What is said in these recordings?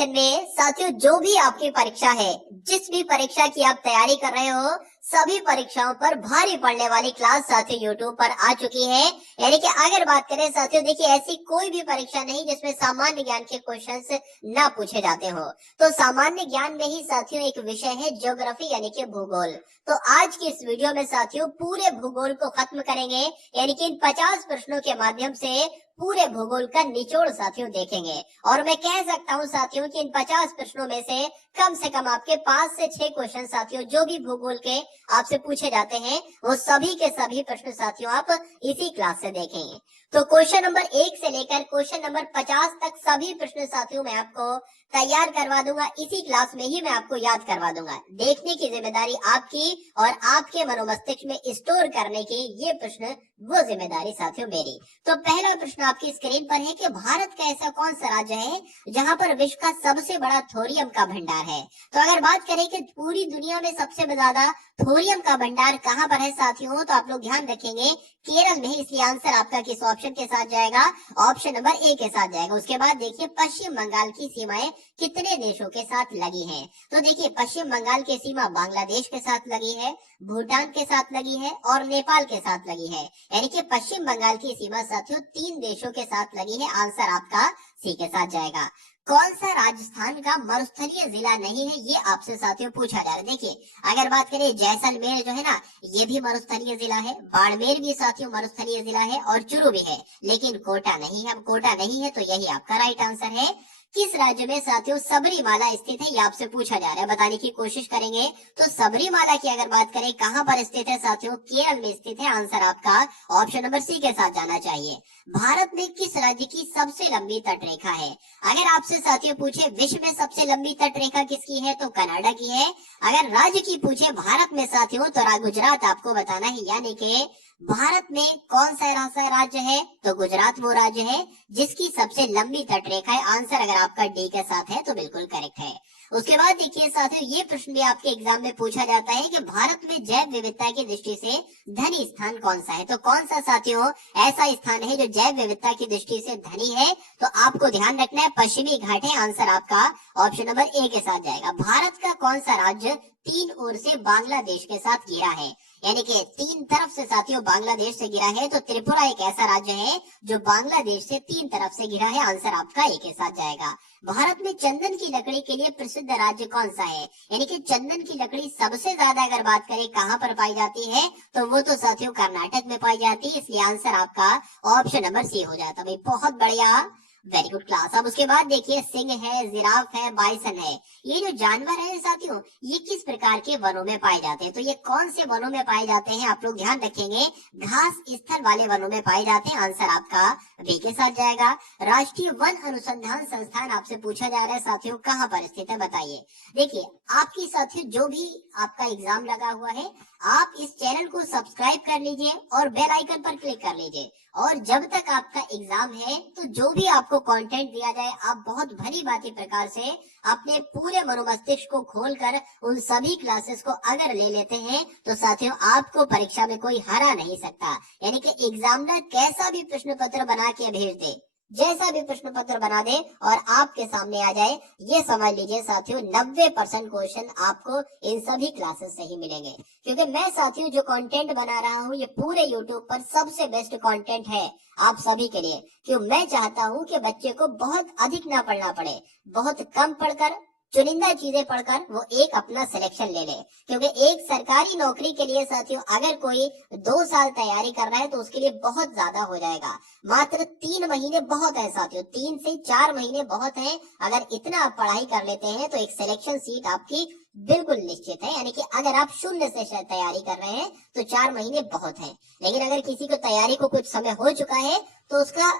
में साथियों, जो भी आपकी परीक्षा है, जिस भी परीक्षा की आप तैयारी कर रहे हो, सभी परीक्षाओं पर भारी पड़ने वाली क्लास साथियों यूट्यूब पर आ चुकी है। यानी कि अगर बात करें साथियों, देखिए ऐसी कोई भी परीक्षा नहीं जिसमें सामान्य ज्ञान के क्वेश्चंस ना पूछे जाते हो। तो सामान्य ज्ञान में ही साथियों एक विषय है ज्योग्राफी यानी कि भूगोल। तो आज की इस वीडियो में साथियों पूरे भूगोल को खत्म करेंगे, यानी कि इन 50 प्रश्नों के माध्यम से पूरे भूगोल का निचोड़ साथियों देखेंगे। और मैं कह सकता हूं साथियों कि इन 50 प्रश्नों में से कम आपके 5 से 6 क्वेश्चन साथियों जो भी भूगोल के आपसे पूछे जाते हैं, वो सभी के सभी प्रश्न साथियों आप इसी क्लास से देखेंगे। तो क्वेश्चन नंबर 1 से लेकर क्वेश्चन नंबर 50 तक सभी प्रश्न साथियों मैं आपको तैयार करवा दूंगा, इसी क्लास में ही मैं आपको याद करवा दूंगा। देखने की जिम्मेदारी आपकी और आपके मनोमस्तिष्क में स्टोर करने की ये प्रश्न वो जिम्मेदारी साथियों मेरी। तो पहला प्रश्न आपकी स्क्रीन पर है कि भारत का ऐसा कौन सा राज्य है जहां पर विश्व का सबसे बड़ा थोरियम का भंडार है। तो अगर बात करें कि पूरी दुनिया में सबसे ज्यादा थोरियम का भंडार कहां पर है साथियों, तो आप लोग ध्यान रखेंगे केरल में, इसलिए आंसर आपका किस ऑप्शन के साथ जाएगा, ऑप्शन नंबर ए के साथ जाएगा। उसके बाद देखिए पश्चिम बंगाल की सीमाएं कितने देशों के साथ लगी है। तो देखिए पश्चिम बंगाल की सीमा बांग्लादेश के साथ लगी है, भूटान के साथ लगी है और नेपाल के साथ लगी है। यानी कि पश्चिम बंगाल की सीमा साथियों 3 देशों के साथ लगी है। आंसर आपका सी के साथ जाएगा। कौन सा राजस्थान का मरुस्थलीय जिला नहीं है, ये आपसे साथियों पूछा जा रहा है। देखिए अगर बात करें जैसलमेर जो है ना, ये भी मरुस्थलीय जिला है, बाड़मेर भी साथियों मरुस्थलीय जिला है और चूरू भी है, लेकिन कोटा नहीं है। अब कोटा नहीं है तो यही आपका राइट आंसर है। किस राज्य में साथियों सबरीमाला स्थित है, ये आपसे पूछा जा रहा है, बताने की कोशिश करेंगे। तो सबरीमाला की अगर बात करें कहां पर स्थित है साथियों, केरल में स्थित है। आंसर आपका ऑप्शन नंबर सी के साथ जाना चाहिए। भारत में किस राज्य की सबसे लंबी तटरेखा है। अगर आपसे साथियों पूछे विश्व में सबसे लंबी तटरेखा किसकी है, तो कनाडा की है। अगर राज्य की पूछे भारत में साथियों, तो गुजरात आपको बताना है। यानी कि भारत में कौन सा ऐसा राज्य है, तो गुजरात वो राज्य है जिसकी सबसे लंबी तटरेखा है। आंसर अगर आपका डी के साथ है तो बिल्कुल करेक्ट है। उसके बाद देखिए साथियों ये प्रश्न भी आपके एग्जाम में पूछा जाता है कि भारत में जैव विविधता की दृष्टि से धनी स्थान कौन सा है। तो कौन सा साथियों ऐसा स्थान है जो जैव विविधता की दृष्टि से धनी है, तो आपको ध्यान रखना है पश्चिमी घाट है। आंसर आपका ऑप्शन नंबर ए के साथ जाएगा। भारत का कौन सा राज्य 3 ओर से बांग्लादेश के साथ घिरा है, यानी कि 3 तरफ से साथियों बांग्लादेश से घिरा है। तो त्रिपुरा एक ऐसा राज्य है जो बांग्लादेश से 3 तरफ से घिरा है। आंसर आपका ए के साथ जाएगा। भारत में चंदन की लकड़ी के लिए प्रसिद्ध राज्य कौन सा है, यानी कि चंदन की लकड़ी सबसे ज्यादा अगर बात करें कहां पर पाई जाती है, तो वो तो साथियों कर्नाटक में पाई जाती है। इसलिए आंसर आपका ऑप्शन नंबर सी हो जाता है। बहुत बढ़िया, वेरी गुड क्लास। अब उसके बाद देखिए सिंह है, जिराफ है, बाइसन है, ये जो जानवर है साथियों ये किस प्रकार के वनों में पाए जाते हैं। तो ये कौन से वनों में पाए जाते हैं, आप लोग ध्यान रखेंगे, घास स्थल वाले वनों में पाए जाते हैं। आंसर आपका बी के साथ जाएगा। राष्ट्रीय वन अनुसंधान संस्थान आपसे पूछा जा रहा है साथियों कहाँ पर स्थित है, बताइए। देखिए आपकी साथियों जो भी आपका एग्जाम लगा हुआ है, आप इस चैनल को सब्सक्राइब कर लीजिए और बेल आइकन पर क्लिक कर लीजिए। और जब तक आपका एग्जाम है तो जो भी आपको कंटेंट दिया जाए, आप बहुत भली भांति प्रकार से अपने पूरे मनोमस्तिष्क को खोलकर उन सभी क्लासेस को अगर ले लेते हैं, तो साथियों आपको परीक्षा में कोई हरा नहीं सकता। यानी कि एग्जामिनर कैसा भी प्रश्न पत्र बना के भेज दे, जैसा भी प्रश्न पत्र बना दे और आपके सामने आ जाए, ये समझ लीजिए साथियों 90% क्वेश्चन आपको इन सभी क्लासेस से ही मिलेंगे। क्योंकि मैं साथियों जो कंटेंट बना रहा हूँ ये पूरे यूट्यूब पर सबसे बेस्ट कंटेंट है आप सभी के लिए। क्यों मैं चाहता हूँ कि बच्चे को बहुत अधिक ना पढ़ना पड़े, बहुत कम पढ़कर चुनिंदा चीजें पढ़कर वो एक अपना सिलेक्शन ले ले। क्योंकि एक सरकारी नौकरी के लिए साथियों अगर कोई 2 साल तैयारी कर रहा है तो उसके लिए बहुत ज्यादा हो जाएगा। मात्र 3 महीने बहुत है साथियों, 3 से 4 महीने बहुत है। अगर इतना आप पढ़ाई कर लेते हैं तो एक सिलेक्शन सीट आपकी बिल्कुल निश्चित है। यानी कि अगर आप शून्य से तैयारी कर रहे हैं तो 4 महीने बहुत है। लेकिन अगर किसी को तैयारी को कुछ समय हो चुका है तो उसका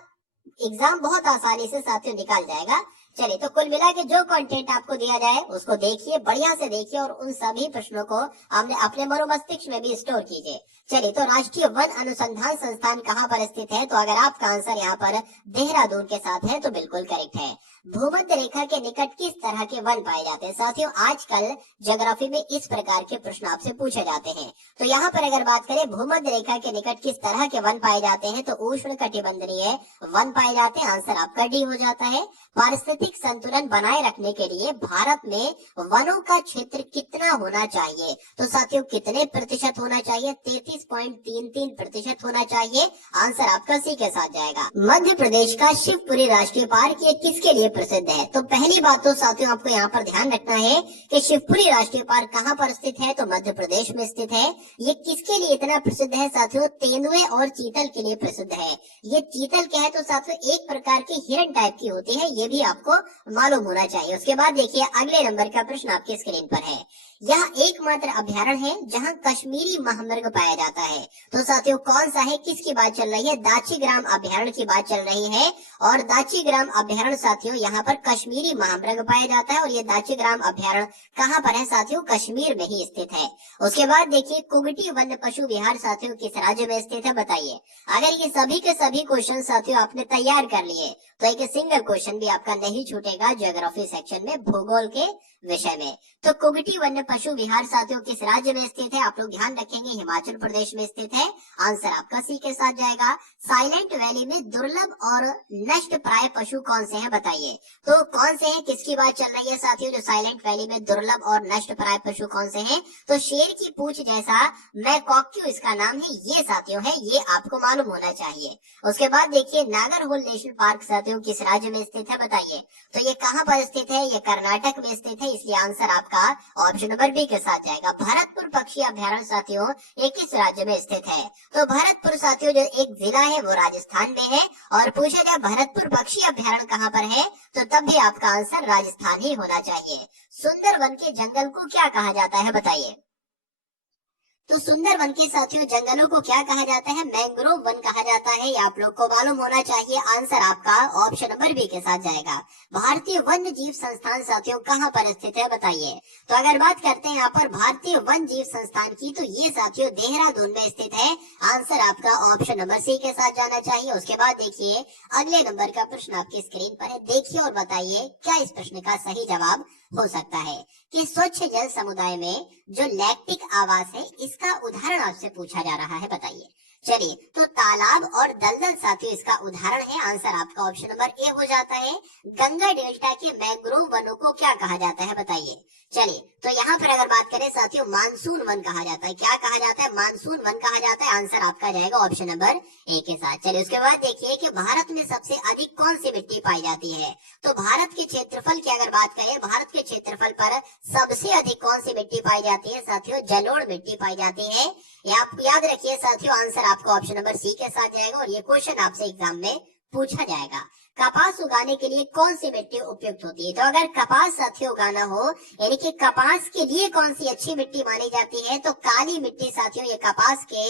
एग्जाम बहुत आसानी से साथियों निकाल जाएगा। चलिए तो कुल मिला के जो कंटेंट आपको दिया जाए उसको देखिए, बढ़िया से देखिए और उन सभी प्रश्नों को हमने अपने मनोमस्तिष्क में भी स्टोर कीजिए। चलिए तो राष्ट्रीय वन अनुसंधान संस्थान कहाँ पर स्थित है, तो अगर आपका आंसर यहाँ पर देहरादून के साथ है तो बिल्कुल करेक्ट है। भूमध्य रेखा के निकट किस तरह के वन पाए जाते हैं। साथियों आजकल ज्योग्राफी में इस प्रकार के प्रश्न आपसे पूछे जाते हैं। तो यहाँ पर अगर बात करें भूमध्य रेखा के निकट किस तरह के वन पाए जाते हैं, तो उष्ण कटिबंधीय वन पाए जाते हैं। आंसर आपका डी हो जाता है। पारिस्थितिक प्राकृतिक संतुलन बनाए रखने के लिए भारत में वनों का क्षेत्र कितना होना चाहिए? तो साथियों कितने प्रतिशत होना चाहिए? 33.33% होना चाहिए। आंसर आपका सी के साथ जाएगा। मध्य प्रदेश का शिवपुरी राष्ट्रीय पार्क ये किसके लिए प्रसिद्ध है? तो पहली बात तो साथियों आपको यहाँ पर ध्यान रखना है कि शिवपुरी राष्ट्रीय पार्क कहाँ पर स्थित है? तो मध्य प्रदेश में स्थित है। ये किसके लिए इतना प्रसिद्ध है साथियों? तेंदुए और चीतल के लिए प्रसिद्ध है। ये चीतल क्या है? तो साथियों एक प्रकार की हिरण टाइप की होती है, ये भी आपको मालूम होना चाहिए। उसके बाद देखिए अगले नंबर का प्रश्न आपकी स्क्रीन पर है। यह एकमात्र अभ्यारण्य है जहां कश्मीरी महामृग पाया जाता है। तो साथियों कौन सा है? किसकी बात चल रही है? दाचीग्राम अभ्यारण्य की बात चल रही है। और दाचीग्राम अभ्यारण्य साथियों यहाँ पर कश्मीरी महामृग पाया जाता है। और ये दाचीग्राम अभ्यारण्य कहाँ पर है साथियों? कश्मीर में ही स्थित है। उसके बाद देखिए कुगटी वन्य पशु विहार साथियों किस राज्य में स्थित है? बताइए। अगर ये सभी के सभी क्वेश्चन साथियों आपने तैयार कर लिए तो एक सिंगल क्वेश्चन भी आपका नहीं छूटेगा ज्योग्राफी सेक्शन में, भूगोल के विषय में। तो कुगटी वन्य पशु विहार साथियों किस राज्य में स्थित है? आप लोग ध्यान रखेंगे हिमाचल प्रदेश में स्थित है। आंसर आपका सी के साथ जाएगा। साइलेंट वैली में दुर्लभ और नष्ट प्राय पशु कौन से हैं? बताइए। तो कौन से हैं? किसकी बात चल रही है साथियों? जो साइलेंट वैली में दुर्लभ और नष्ट प्राय पशु कौन से हैं? तो शेर की पूंछ जैसा मैकॉक्यू इसका नाम है, ये साथियों है, ये आपको मालूम होना चाहिए। उसके बाद देखिए नागरहोल नेशनल पार्क साथियों किस राज्य में स्थित है? बताइए। तो ये कहाँ पर स्थित है? ये कर्नाटक में स्थित है, इसलिए आंसर आपका ऑप्शन नंबर बी के साथ जाएगा। भरतपुर पक्षी अभ्यारण्य साथियों ये किस राज्य में स्थित है? तो भरतपुर साथियों जो एक जिला है वो राजस्थान में है। और पूछा जाए भरतपुर पक्षी अभ्यारण्य कहाँ पर है, तो तब भी आपका आंसर राजस्थान ही होना चाहिए। सुंदरवन के जंगल को क्या कहा जाता है? बताइए। तो सुंदरवन के साथियों जंगलों को क्या कहा जाता है? मैंग्रोव वन कहा जाता है, ये आप लोग को मालूम होना चाहिए। आंसर आपका ऑप्शन नंबर बी के साथ जाएगा। भारतीय वन्य जीव संस्थान साथियों कहाँ पर स्थित है? बताइए। तो अगर बात करते हैं यहाँ पर भारतीय वन्य जीव संस्थान की, तो ये साथियों देहरादून में स्थित है। आंसर आपका ऑप्शन नंबर सी के साथ जाना चाहिए। उसके बाद देखिए अगले नंबर का प्रश्न आपकी स्क्रीन पर है, देखिए और बताइए क्या इस प्रश्न का सही जवाब हो सकता है कि स्वच्छ जल समुदाय में जो लैक्टिक आवास है इसका उदाहरण आपसे पूछा जा रहा है। बताइए। चलिए तो तालाब और दलदल साथियों इसका उदाहरण है। आंसर आपका ऑप्शन नंबर ए हो जाता है। गंगा डेल्टा के मैंग्रोव वनों को क्या कहा जाता है? बताइए। चलिए तो यहाँ पर अगर बात करें साथियों मानसून वन कहा जाता है। क्या कहा जाता है? मानसून वन कहा जाता है। आंसर आपका जाएगा ऑप्शन नंबर ए के साथ। चलिए उसके बाद देखिए कि भारत में सबसे अधिक कौन सी मिट्टी पाई जाती है? तो भारत के क्षेत्रफल की अगर बात करें, भारत के क्षेत्रफल पर सबसे अधिक कौन सी मिट्टी पाई जाती है साथियों? जलोढ़ मिट्टी पाई जाती है। ये आप याद रखिए साथियों। आंसर आपका ऑप्शन नंबर सी के साथ जाएगा और ये क्वेश्चन आपसे एग्जाम में पूछा जाएगा। कपास उगाने के लिए कौन सी मिट्टी उपयुक्त होती है? तो अगर कपास साथियों उगाना हो, यानी कि कपास के लिए कौन सी अच्छी मिट्टी मानी जाती है? तो काली मिट्टी साथियों ये कपास के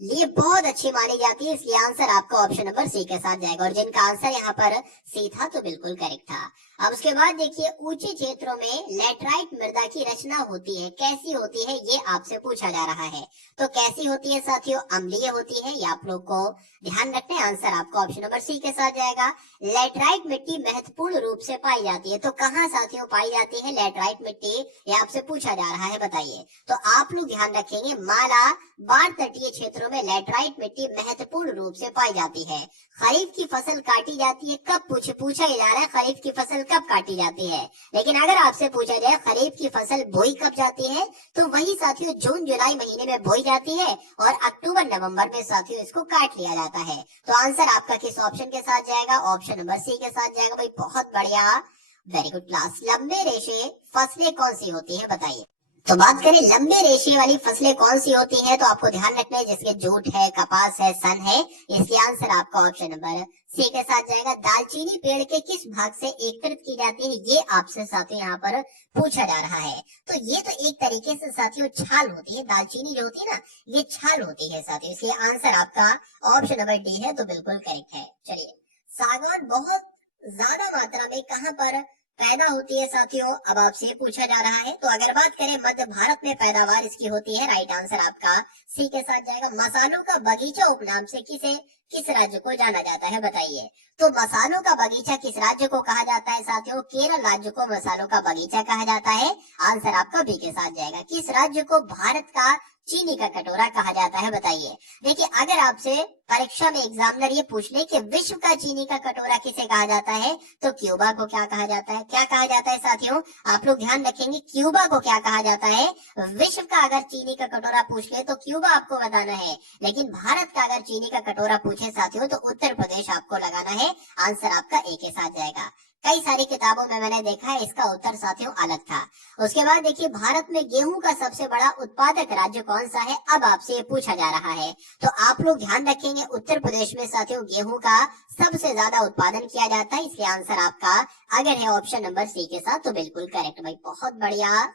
लिए बहुत अच्छी मानी जाती है, इसलिए आंसर आपका ऑप्शन नंबर सी के साथ जाएगा। और जिनका आंसर यहाँ पर सी था तो बिल्कुल करेक्ट था। अब उसके बाद देखिए ऊंचे क्षेत्रों में लैटराइट मृदा की रचना होती है, कैसी होती है ये आपसे पूछा जा रहा है। तो कैसी होती है साथियों? अम्लीय होती है, ये आप लोग को ध्यान रखना है। आंसर आपका ऑप्शन नंबर सी के साथ जाएगा। लैटराइट मिट्टी महत्वपूर्ण रूप से पाई जाती है, तो कहाँ साथियों पाई जाती है लैटराइट मिट्टी, ये आपसे पूछा जा रहा है। बताइए। तो आप लोग ध्यान रखेंगे माला बाढ़ तटीय क्षेत्रों में लैटराइट मिट्टी महत्वपूर्ण रूप से पाई जाती है। खरीफ की फसल काटी जाती है कब? पूछा ही जा रहा है खरीफ की फसल कब काटी जाती है। लेकिन अगर आपसे पूछा जाए खरीफ की फसल बोई कब जाती है, तो वही साथियों जून जुलाई महीने में बोई जाती है और अक्टूबर नवंबर में साथियों इसको काट लिया जाता है। तो आंसर आपका किस ऑप्शन के साथ जाएगा? ऑप्शन नंबर सी के साथ जाएगा। भाई बहुत बढ़िया, वेरी गुड क्लास। लंबे रेशे फसलें कौन सी होती है? बताइए। तो बात करें लंबे रेशे वाली फसलें कौन सी होती हैं, तो आपको ध्यान रखना है जिसके जूट है, कपास है, सन है, इसलिए आंसर आपका ऑप्शन नंबर सी के साथ जाएगा। दालचीनी पेड़ के किस भाग से एकत्रित की जाती है, ये आपसे साथियों यहाँ पर पूछा जा रहा है। तो ये तो एक तरीके से साथियों छाल होती है, दालचीनी जो होती है ना ये छाल होती है साथियों, इसलिए आंसर आपका ऑप्शन नंबर डी है, तो बिल्कुल करेक्ट है। चलिए सागौन बहुत ज्यादा मात्रा में कहाँ पर पैदा होती है साथियों, अब आपसे पूछा जा रहा है। तो अगर बात करें मध्य भारत में पैदावार इसकी होती है, राइट आंसर आपका सी के साथ जाएगा। मसालों का बगीचा उपनाम से किसे किस राज्य को जाना जाता है बताइए। तो मसालों का बगीचा किस राज्य को कहा जाता है साथियों? केरल राज्य को मसालों का बगीचा कहा जाता है। आंसर आपका बी के साथ जाएगा। किस राज्य को भारत का चीनी का कटोरा कहा जाता है बताइए। देखिए, अगर आपसे परीक्षा में एग्जामिनर ये पूछ ले कि विश्व का चीनी का कटोरा किसे कहा जाता है, तो क्यूबा को क्या कहा जाता है? क्या कहा जाता है साथियों? आप लोग ध्यान रखेंगे, क्यूबा को क्या कहा जाता है? विश्व का अगर चीनी का कटोरा पूछ ले तो क्यूबा आपको बताना है, लेकिन भारत का अगर चीनी का कटोरा पूछे साथियों तो उत्तर प्रदेश आपको लगाना है। आंसर आपका ए के साथ जाएगा। कई सारी किताबों में मैंने देखा है इसका उत्तर साथियों अलग था। उसके बाद देखिए, भारत में गेहूं का सबसे बड़ा उत्पादक राज्य कौन सा है? अब आपसे ये पूछा जा रहा है, तो आप लोग ध्यान रखेंगे, उत्तर प्रदेश में साथियों गेहूं का सबसे ज्यादा उत्पादन किया जाता है, इसलिए आंसर आपका अगर है ऑप्शन नंबर सी के साथ तो बिल्कुल करेक्ट भाई, बहुत बढ़िया,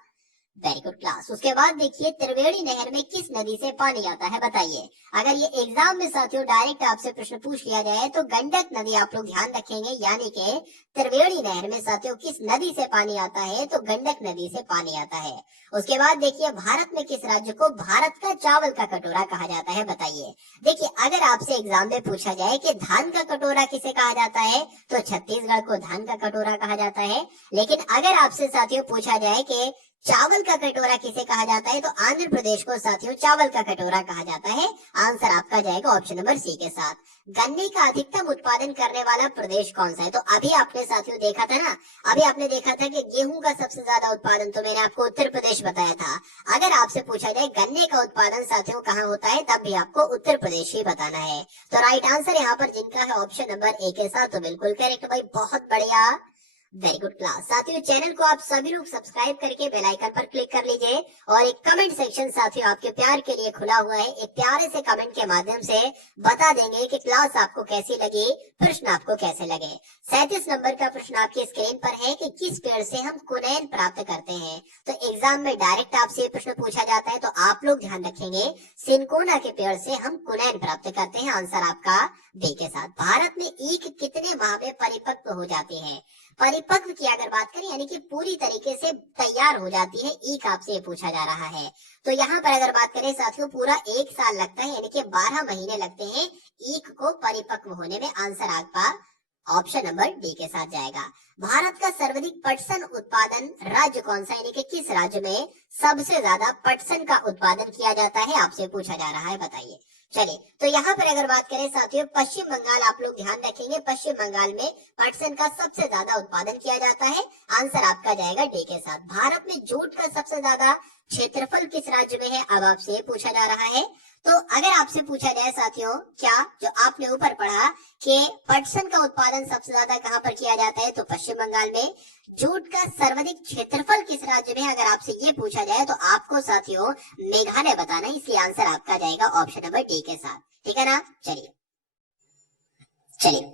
वेरी गुड क्लास। उसके बाद देखिए, त्रिवेणी नहर में किस नदी से पानी आता है बताइए। अगर ये एग्जाम में साथियों डायरेक्ट आपसे प्रश्न पूछ लिया जाए तो गंडक नदी आप लोग ध्यान रखेंगे, यानी कि त्रिवेणी नहर में साथियों किस नदी से पानी आता है? तो गंडक नदी से पानी आता है। उसके बाद देखिए, भारत में किस राज्य को भारत का चावल का कटोरा कहा जाता है बताइए। देखिए, अगर आपसे एग्जाम में पूछा जाए कि धान का कटोरा किसे कहा जाता है, तो छत्तीसगढ़ को धान का कटोरा कहा जाता है। लेकिन अगर आपसे साथियों पूछा जाए कि चावल का कटोरा किसे कहा जाता है, तो आंध्र प्रदेश को साथियों चावल का कटोरा कहा जाता है। आंसर आपका जाएगा ऑप्शन नंबर सी के साथ। गन्ने का अधिकतम उत्पादन करने वाला प्रदेश कौन सा है? तो अभी आपने साथियों देखा था ना, अभी आपने देखा था कि गेहूं का सबसे ज्यादा उत्पादन तो मैंने आपको उत्तर प्रदेश बताया था। अगर आपसे पूछा जाए गन्ने का उत्पादन साथियों कहाँ होता है, तब भी आपको उत्तर प्रदेश ही बताना है। तो राइट आंसर यहाँ पर जिनका है ऑप्शन नंबर ए के साथ, तो बिल्कुल करेक्ट भाई, बहुत बढ़िया, वेरी गुड क्लास। साथियों, चैनल को आप सभी लोग सब्सक्राइब करके बेल आइकन पर क्लिक कर लीजिए और एक कमेंट सेक्शन साथियों आपके प्यार के लिए खुला हुआ है। एक प्यारे से कमेंट के माध्यम से बता देंगे कि क्लास आपको कैसी लगी, प्रश्न आपको कैसे लगे। 37 नंबर का प्रश्न आपकी स्क्रीन पर है कि किस पेड़ से हम कुनैन प्राप्त करते हैं। तो एग्जाम में डायरेक्ट आपसे प्रश्न पूछा जाता है, तो आप लोग ध्यान रखेंगे, सिनकोना के पेड़ से हम कुनैन प्राप्त करते हैं। आंसर आपका बी के साथ। भारत में ईख कितने माह में परिपक्व हो जाती है? परिपक्व की अगर बात करें, यानी कि पूरी तरीके से तैयार हो जाती है, ईख आपसे पूछा जा रहा है। तो यहाँ पर अगर बात करें साथियों, पूरा 1 साल लगता है, यानी कि 12 महीने लगते हैं ईख को परिपक्व होने में। आंसर आपका ऑप्शन नंबर डी के साथ जाएगा। भारत का सर्वाधिक पटसन उत्पादन राज्य कौन सा, यानी कि किस राज्य में सबसे ज्यादा पटसन का उत्पादन किया जाता है, आपसे पूछा जा रहा है, बताइए। चलिए, तो यहाँ पर अगर बात करें साथियों, पश्चिम बंगाल आप लोग ध्यान रखेंगे, पश्चिम बंगाल में पटसन का सबसे ज्यादा उत्पादन किया जाता है। आंसर आपका जाएगा डी के साथ। भारत में जूट का सबसे ज्यादा क्षेत्रफल किस राज्य में है, अब आपसे पूछा जा रहा है। तो अगर आपसे पूछा जाए साथियों, क्या जो आपने ऊपर पढ़ा कि पटसन का उत्पादन सबसे ज्यादा कहां पर किया जाता है, तो पश्चिम बंगाल में। जूट का सर्वाधिक क्षेत्रफल किस राज्य में है, अगर आपसे ये पूछा जाए तो आपको साथियों मेघालय बताना है, इसलिए आंसर आपका जाएगा ऑप्शन नंबर डी के साथ। ठीक है ना। चलिए चलिए,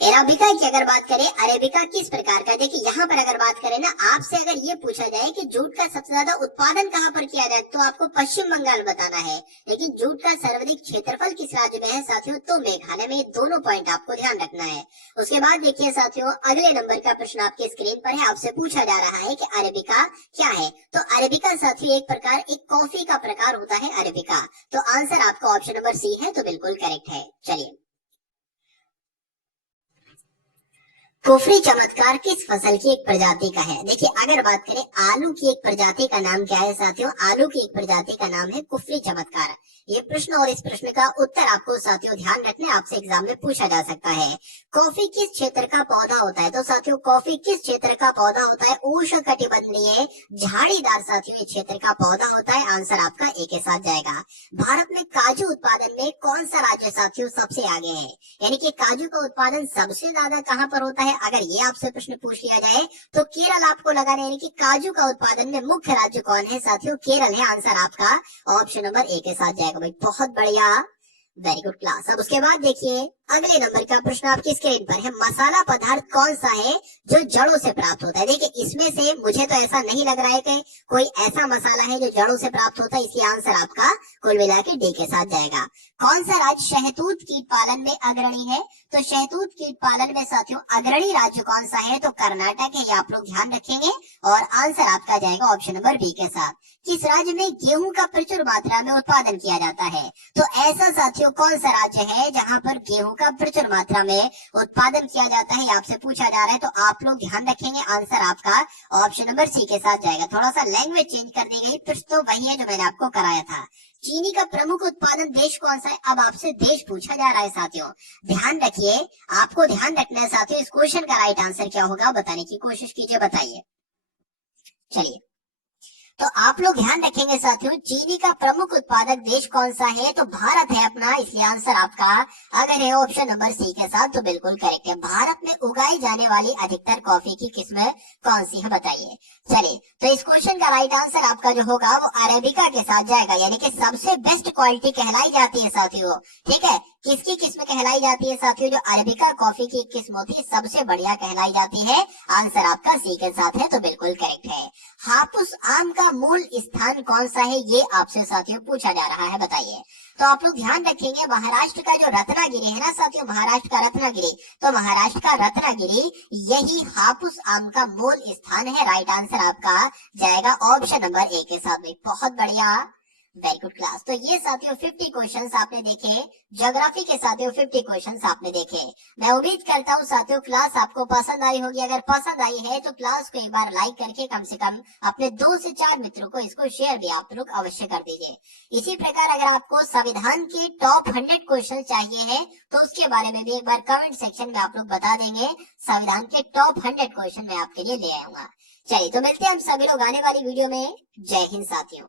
अरेबिका की अगर बात करें, अरेबिका किस प्रकार का, देखिए यहाँ पर अगर बात करें ना, आपसे अगर ये पूछा जाए कि जूट का सबसे ज्यादा उत्पादन कहाँ पर किया जाए, तो आपको पश्चिम बंगाल बताना है। लेकिन जूट का सर्वाधिक क्षेत्रफल किस राज्य में है साथियों, तो मेघालय में। दोनों पॉइंट आपको ध्यान रखना है। उसके बाद देखिए साथियों, अगले नंबर का प्रश्न आपके स्क्रीन पर है, आपसे पूछा जा रहा है कि अरेबिका क्या है। तो अरेबिका साथियों एक कॉफी का प्रकार होता है अरेबिका। तो आंसर आपका ऑप्शन नंबर सी है, तो बिल्कुल करेक्ट है। चलिए, कुफरी चमत्कार किस फसल की एक प्रजाति का है? देखिए, अगर बात करें आलू की एक प्रजाति का नाम क्या है साथियों, आलू की एक प्रजाति का नाम है कुफरी चमत्कार। ये प्रश्न और इस प्रश्न का उत्तर आपको साथियों ध्यान रखना, आपसे एग्जाम में पूछा जा सकता है। कॉफी किस क्षेत्र का पौधा होता है? तो साथियों, कॉफी किस क्षेत्र का पौधा होता है? उष्णकटिबंधीय झाड़ीदार साथियों ये क्षेत्र का पौधा होता है। आंसर आपका ए के साथ जाएगा। भारत में काजू उत्पादन में कौन सा राज्य साथियों सबसे आगे है, यानी कि काजू का उत्पादन सबसे ज्यादा कहाँ पर होता है? अगर ये आपसे प्रश्न पूछ लिया जाए तो केरल आपको लगाना है, यानी कि काजू का उत्पादन में मुख्य राज्य कौन है साथियों, केरल है। आंसर आपका ऑप्शन नंबर ए के साथ जाएगा भाई, बहुत बढ़िया, वेरी गुड क्लास। अब उसके बाद देखिए, अगले नंबर का प्रश्न आपकी स्क्रीन पर है, मसाला पदार्थ कौन सा है जो जड़ों से प्राप्त होता है। देखिए इसमें से मुझे तो ऐसा नहीं लग रहा है कि कोई ऐसा मसाला है जो जड़ों से प्राप्त होता है, इसलिए आंसर आपका कुल मिला के डी के साथ जाएगा। कौन सा राज्य शहतूत कीट पालन में अग्रणी है। तो शहतूत कीट पालन में साथियों अग्रणी राज्य कौन सा है, तो कर्नाटक है, ये आप लोग ध्यान रखेंगे और आंसर आपका जाएगा ऑप्शन नंबर बी के साथ। किस राज्य में गेहूं का प्रचुर मात्रा में उत्पादन किया जाता है। तो ऐसा साथियों कौन सा राज्य है जहां पर गेहूं का प्रचुर मात्रा में उत्पादन किया जाता है, आपसे पूछा जा रहा है। तो आप लोग ध्यान रखेंगे, आंसर आपका ऑप्शन नंबर सी के साथ जाएगा। थोड़ा सा लैंग्वेज चेंज कर दी गई, प्रश्न तो वही है जो मैंने आपको कराया था। चीनी का प्रमुख उत्पादन देश कौन सा है। अब आपसे देश पूछा जा रहा है साथियों, ध्यान रखिए, आपको ध्यान रखना है साथियों, इस क्वेश्चन का राइट आंसर क्या होगा बताने की कोशिश कीजिए, बताइए। चलिए तो आप लोग ध्यान रखेंगे साथियों, चीनी का प्रमुख उत्पादक देश कौन सा है, तो भारत है अपना, इसलिए आंसर आपका अगर है ऑप्शन नंबर सी के साथ तो बिल्कुल करेक्ट है। भारत में उगाई जाने वाली अधिकतर कॉफी की किस्म कौन सी है बताइए। चलिए तो इस क्वेश्चन का राइट आंसर आपका जो होगा वो अरेबिका के साथ जाएगा, यानी कि सबसे बेस्ट क्वालिटी कहलाई जाती है साथियों। ठीक है, किसकी किस्म कहलाई जाती है साथियों, जो अरेबिका कॉफी की किस्म होती है सबसे बढ़िया कहलाई जाती है। आंसर आपका सी के साथ है तो बिल्कुल करेक्ट है। हापुस आम का मूल स्थान कौन सा है, ये आपसे साथियों पूछा जा रहा है, बताइए। तो आप लोग ध्यान रखेंगे, महाराष्ट्र का जो रत्नागिरी है ना साथियों, महाराष्ट्र का रत्नागिरी, तो महाराष्ट्र का रत्नागिरी यही हापुस आम का मूल स्थान है। राइट आंसर आपका जाएगा ऑप्शन नंबर ए के साथ में। बहुत बढ़िया, वेरी गुड क्लास। तो ये साथियों 50 क्वेश्चंस आपने देखे, ज्योग्राफी के साथियों 50 क्वेश्चंस आपने देखे। मैं उम्मीद करता हूँ साथियों क्लास आपको पसंद आई होगी। अगर पसंद आई है तो क्लास को एक बार लाइक करके कम से कम अपने 2 से 4 मित्रों को इसको शेयर भी आप लोग अवश्य कर दीजिए। इसी प्रकार अगर आपको संविधान के टॉप 100 क्वेश्चन चाहिए है तो उसके बारे में भी एक बार कमेंट सेक्शन में आप लोग बता देंगे। संविधान के टॉप 100 क्वेश्चन मैं आपके लिए ले आऊंगा। चलिए तो मिलते हैं हम सभी लोग आने वाली वीडियो में। जय हिंद साथियों।